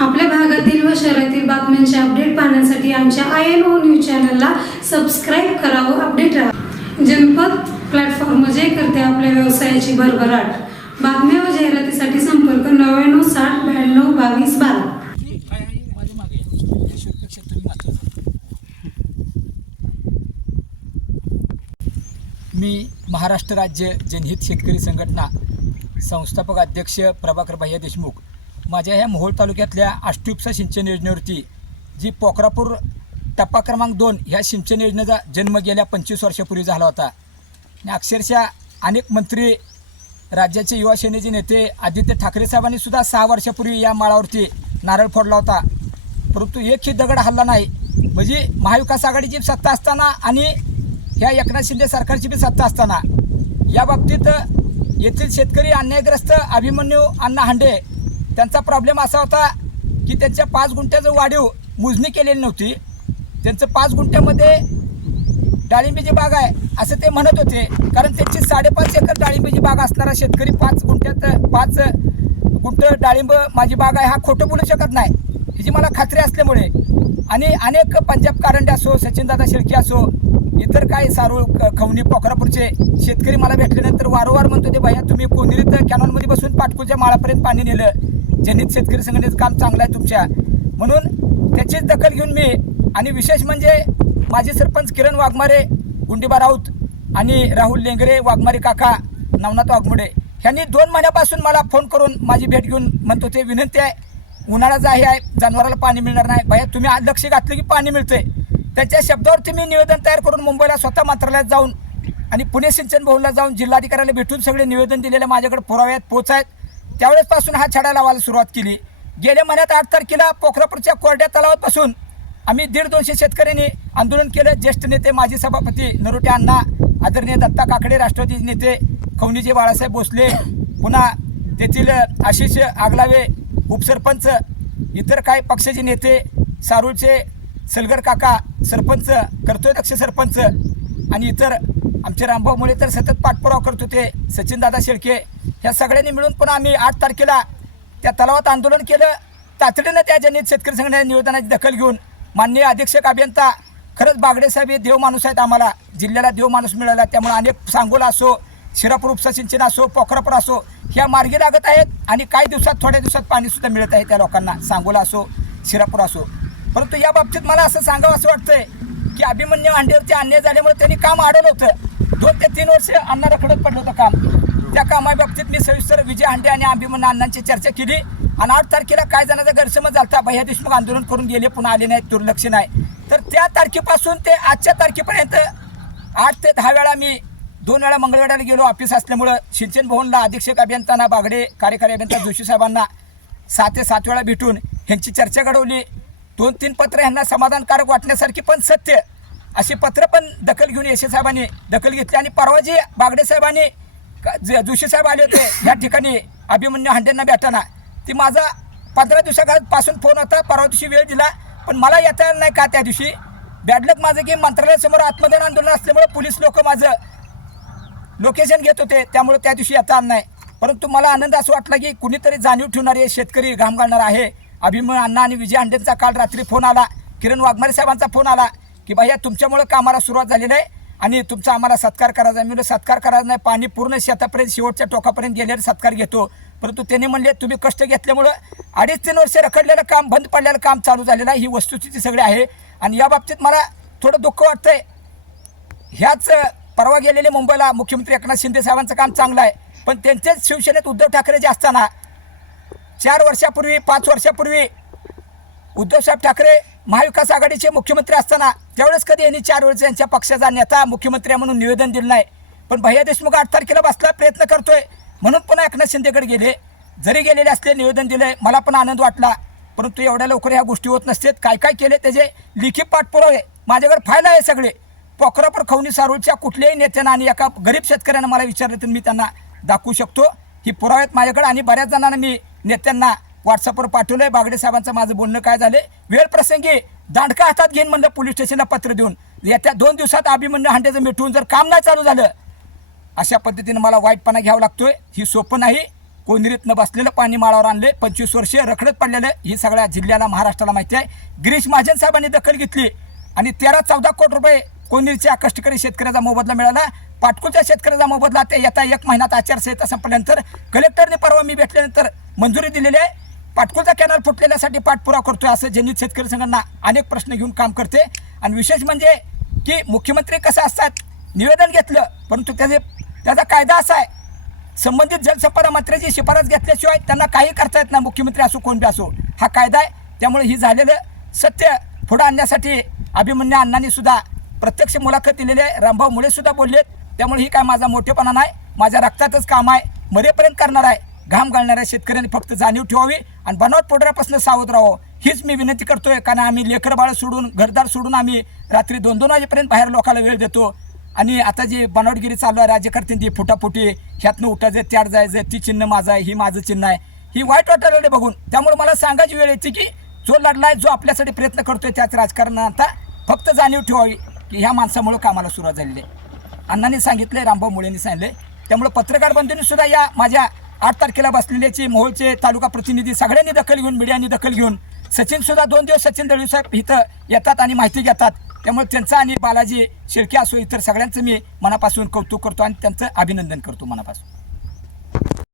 आपल्या भागातील व शहरातील बातम्यांचे अपडेट पाहण्यासाठी आमच्या आय एन ओ न्यूज चॅनलला सबस्क्राईब करा व अपडेट राहा. जनपद प्लॅटफॉर्म जे करते आपल्या व्यवसायाची भरभराट. बातम्या व जाहिरातीसाठी संपर्क नव्याण्णव साठ ब्याण्णव बावीस बारा. मी महाराष्ट्र राज्य जनहित शेतकरी संघटना संस्थापक अध्यक्ष प्रभाकर भैया देशमुख माझ्या ह्या मोहोळ तालुक्यातल्या आष्टी सिंचन योजनेवरती जी पोखरापूर टप्पा क्रमांक दोन ह्या सिंचन योजनेचा जन्म गेल्या पंचवीस वर्षापूर्वी झाला होता. आणि अक्षरशः अनेक मंत्री राज्याचे युवा सेनेचे नेते आदित्य ठाकरे साहेबांनी सुद्धा सहा वर्षापूर्वी या माळावरती नारळ फोडला होता. परंतु एकही दगड हल्ला नाही. म्हणजे महाविकास आघाडीची सत्ता असताना आणि ह्या एकनाथ शिंदे सरकारची बी सत्ता असताना. या बाबतीत येथील शेतकरी अन्यायग्रस्त अभिमन्यू अण्णा हांडे त्यांचा प्रॉब्लेम असा होता की त्यांच्या पाच गुंठ्याचं वाढीव मोजणी केलेली नव्हती. त्यांचं पाच गुंठ्यामध्ये डाळिंबीची बाग आहे असं ते म्हणत होते. कारण त्यांची साडेपाच एकर डाळिंबीची बाग असणारा शेतकरी पाच गुंठ्यात पाच गुंठ डाळिंब माझी बाग आहे हा खोटं बोलू शकत नाही. ह्याची मला खात्री असल्यामुळे. आणि अनेक पंजाब कारंडे असो सचिनदादा शेळके असो इतर काय सारूळ क- खवणी पोखरापूरचे शेतकरी मला भेटल्यानंतर वारंवार म्हणतो ते भैया तुम्ही कोणीरीत कॅनॉलमध्ये बसून पाटकूच्या माळापर्यंत पाणी नेलं. जनित शेतकरी संघटनेचं काम चांगलं आहे तुमच्या. म्हणून त्याचीच दखल घेऊन मी आणि विशेष म्हणजे माझे सरपंच किरण वाघमारे गुंडीबा राऊत आणि राहुल लेंगरे वाघमारे काका नवनाथ वाघमोडे ह्यांनी दोन महिन्यापासून मला फोन करून माझी भेट घेऊन म्हणत होते विनंती आहे उन्हाळ्याचा हे आहे जनावराला पाणी मिळणार नाही. भैया तुम्ही आज लक्ष घातलं की पाणी मिळतंय. त्याच्या शब्दावरती मी निवेदन तयार करून मुंबईला स्वतः मंत्रालयात जाऊन आणि पुणे सिंचन भवनला जाऊन जिल्हाधिकाऱ्याला भेटून सगळे निवेदन दिलेले माझ्याकडे पुराव्यात पोच आहेत. त्यावेळेसपासून हा छडा लावायला सुरुवात केली. गेल्या महिन्यात आठ तारखेला पोखरापूरच्या कोरड्या तलावापासून आम्ही दीड दोनशे शेतकऱ्यांनी आंदोलन केलं. ज्येष्ठ नेते माजी सभापती नरोटे अण्णा आदरणीय दत्ता काकडे राष्ट्रवादी नेते खवणीजी बाळासाहेब भोसले पुन्हा तेथील आशिष आगलावे उपसरपंच इतर काही पक्षाचे नेते सारूळचे सलगर काका सरपंच कर्तव्यदक्ष सरपंच आणि इतर आमचे रामभाऊ मुळे तर सतत पाठपुरावा करत होते. सचिनदादा शेळके ह्या सगळ्यांनी मिळून पण आम्ही आठ तारखेला त्या तलावात आंदोलन केलं. तातडीनं त्या जनित शेतकरी संघटनेच्या निवेदनाची दखल घेऊन माननीय अधीक्षक अभियंता खरंच बागडे साहेब हे देव माणूस आहेत आम्हाला. जिल्ह्याला देव माणूस मिळाला. त्यामुळे अनेक सांगोला असो शिरापूर उपसा सिंचन असो पोखरापूर असो ह्या मार्गी लागत आहेत आणि काही दिवसात थोड्या दिवसात पाणीसुद्धा मिळत आहे त्या लोकांना. सांगोला असो शिरापूर असो. परंतु या बाबतीत मला असं सांगावं असं वाटतंय की अभिमन्यू अंडेवरती अन्याय झाल्यामुळे त्यांनी काम अडवलं होतं. दोन ते तीन वर्ष अण्णा रखडत पडलं होतं काम. त्या कामाबाबतीत मी सविस्तर विजय हांडे आणि अभिमन्यू अण्णांची चर्चा केली. आणि आठ तारखेला काय जणांचा गैरसमज झाला भैया देशमुख आंदोलन करून गेले पुन्हा आले नाहीत दुर्लक्ष नाही. तर त्या तारखेपासून ते आजच्या तारखेपर्यंत आठ ते दहा वेळा मी दोन वेळा मंगळवेढ्याला गेलो. ऑफिस असल्यामुळं सिंचन भवनला अधीक्षक अभियंताना बागडे कार्यकारी अभियंता जोशी साहेबांना सात ते सात वेळा भेटून ह्यांची चर्चा घडवली. दोन तीन पत्र ह्यांना समाधानकारक वाटण्यासारखी पण सत्य अशी पत्र पण दखल घेऊन यशे साहेबांनी दखल घेतली. आणि परवा जी बागडे साहेबांनी का- जोशी साहेब आले होते या ठिकाणी अभिमन्यू हांडेंना भेटताना ती माझा पंधरा दिवसापासून फोन होता परवा दिवशी वेळ दिला पण मला येता नाही का त्या दिवशी? बॅडलक माझं की मंत्रालयासमोर आत्मदान आंदोलन असल्यामुळे पोलीस लोक माझं लोकेशन घेत होते त्यामुळे त्या दिवशी येता आलं नाही. परंतु मला आनंद असं वाटला की कुणीतरी जाणीव ठेवणारे शेतकरी घाम घालणार आहे. अभिमन्यू अण्णा आणि विजय हांडेंचा काल रात्री फोन आला. किरण वाघमारे साहेबांचा फोन आला. की भाई तुमच्यामुळे कामाला सुरुवात झालेली आहे आणि तुमचा आम्हाला सत्कार करायचा आहे. मी सत्कार करायचा नाही पाणी पूर्ण शेतापर्यंत शेवटच्या टोकापर्यंत गेल्यावर सत्कार घेतो. परंतु त्यांनी म्हणले तुम्ही कष्ट घेतल्यामुळं अडीच तीन वर्ष रखडलेलं काम बंद पडलेलं काम चालू झालेलं आहे. ही वस्तुस्थिती सगळी आहे. आणि या बाबतीत मला थोडं दुःख वाटतंय. ह्याच परवा गेलेले मुंबईला मुख्यमंत्री एकनाथ शिंदे साहेबांचं काम चांगलं आहे. पण त्यांचेच शिवसेनेत उद्धव ठाकरे जे असताना चार वर्षापूर्वी पाच वर्षापूर्वी उद्धवसाहेब ठाकरे महाविकास आघाडीचे मुख्यमंत्री असताना त्यावेळेस कधी यांनी चार वेळेस यांच्या पक्षाचा नेता मुख्यमंत्री म्हणून निवेदन दिलं नाही पण भैया देशमुख आठ तारखेला बसला प्रयत्न करतोय म्हणून पुन्हा एकनाथ शिंदेकडे गेले. जरी गेलेले असले निवेदन दिले मला पण आनंद वाटला परंतु एवढ्या लवकर ह्या गोष्टी होत नसतात काय काय केले त्याचे लिखित पाठपुरावे माझ्याकडे फायदा आहे सगळे. पोखरापर खवणी सारूळच्या कुठल्याही नेत्यांना आणि एका गरीब शेतकऱ्यांना मला विचारलं तर मी त्यांना दाखवू शकतो. ही पुरावेत माझ्याकडे आणि बऱ्याच जणांना मी नेत्यांना व्हॉट्सअपवर पाठवलंय. बागडे साहेबांचं माझं बोलणं काय झालं वेळ प्रसंगी दांडका हातात घेईन म्हणलं पोलीस स्टेशनला पत्र देऊन. येत्या दोन दिवसात अभिमन्यू हांड्याचं मिटवून जर काम नाही चालू झालं अशा पद्धतीनं मला वाईटपणा घ्यावा लागतोय. ही सोपं नाही. कोंदिरीतनं बसलेलं पाणी माळावर आणले पंचवीस वर्षे रखडत पडलेलं ही सगळ्या जिल्ह्याला महाराष्ट्राला माहिती आहे. गिरीश महाजन साहेबांनी दखल घेतली. आणि तेरा चौदा कोटी रुपये कोंदिरीच्या कष्टकरी शेतकऱ्याचा मोबदला मिळाला. पाटकुलच्या शेतकऱ्याचा मोबदला ते येता एक महिन्यात आचारसंहिता संपल्यानंतर कलेक्टरने परवा मी भेटल्यानंतर मंजुरी दिलेली आहे. पाटकुलचा कॅनल फुटलेल्यासाठी पाठपुरा करतोय असं जनहित शेतकरी संघटना अनेक प्रश्न घेऊन काम करते. आणि विशेष म्हणजे की मुख्यमंत्री कसं असतात? निवेदन घेतलं परंतु त्याचे त्याचा कायदा असा आहे. संबंधित जलसंपदा मंत्र्याची शिफारस घेतल्याशिवाय त्यांना काही करता येत नाही मुख्यमंत्री असो कोण बी असो. हा कायदा आहे. त्यामुळे ही झालेलं सत्य पुढं आणण्यासाठी अभिमन्यू अण्णांनी सुद्धा प्रत्यक्ष मुलाखत दिलेली आहे. रामभाऊ मुळे सुद्धा बोललेत. त्यामुळे ही काय माझा मोठेपणा नाही. माझ्या रक्तातच काम आहे. मरेपर्यंत करणार आहे. घाम घालणाऱ्या शेतकऱ्यांनी फक्त जाणीव ठेवावी आणि बनावट पोटऱ्यापासून सावध राहावं हीच मी विनंती करतोय. कारण आम्ही लेकर बाळ सोडून घरदार सोडून आम्ही रात्री दोन दोन वाजेपर्यंत बाहेर लोकांना वेळ देतो. आणि आता जी बनावटगिरी चालू आहे राज्यकर्त्यांची फुटाफुटी ह्यातनं उठायचं त्यात जायचं ती चिन्ह माझं आहे ही माझं चिन्ह आहे. ही वाईट वाटायला बघून. त्यामुळे मला सांगायची वेळ येते की जो लढलाय जो आपल्यासाठी प्रयत्न करतोय त्याच राजकारणात आता फक्त जाणीव ठेवावी. की ह्या माणसामुळं कामाला सुरुवात झालेली आहे. अण्णांनी सांगितले रामभाऊ मुळेंनी सांगितले त्यामुळे पत्रकार बंधूंनी सुद्धा या माझ्या आठ तारखेला बसलेल्याचे मोहोळचे तालुका प्रतिनिधी सगळ्यांनी दखल घेऊन मीडियानी दखल घेऊन सचिन सुद्धा दोन दिवस सचिन दळवी साहेब इथं येतात आणि माहिती घेतात. त्यामुळे त्यांचं आणि बालाजी शेळके असो इतर सगळ्यांचं मी मनापासून कौतुक करतो आणि त्यांचं अभिनंदन करतो मनापासून.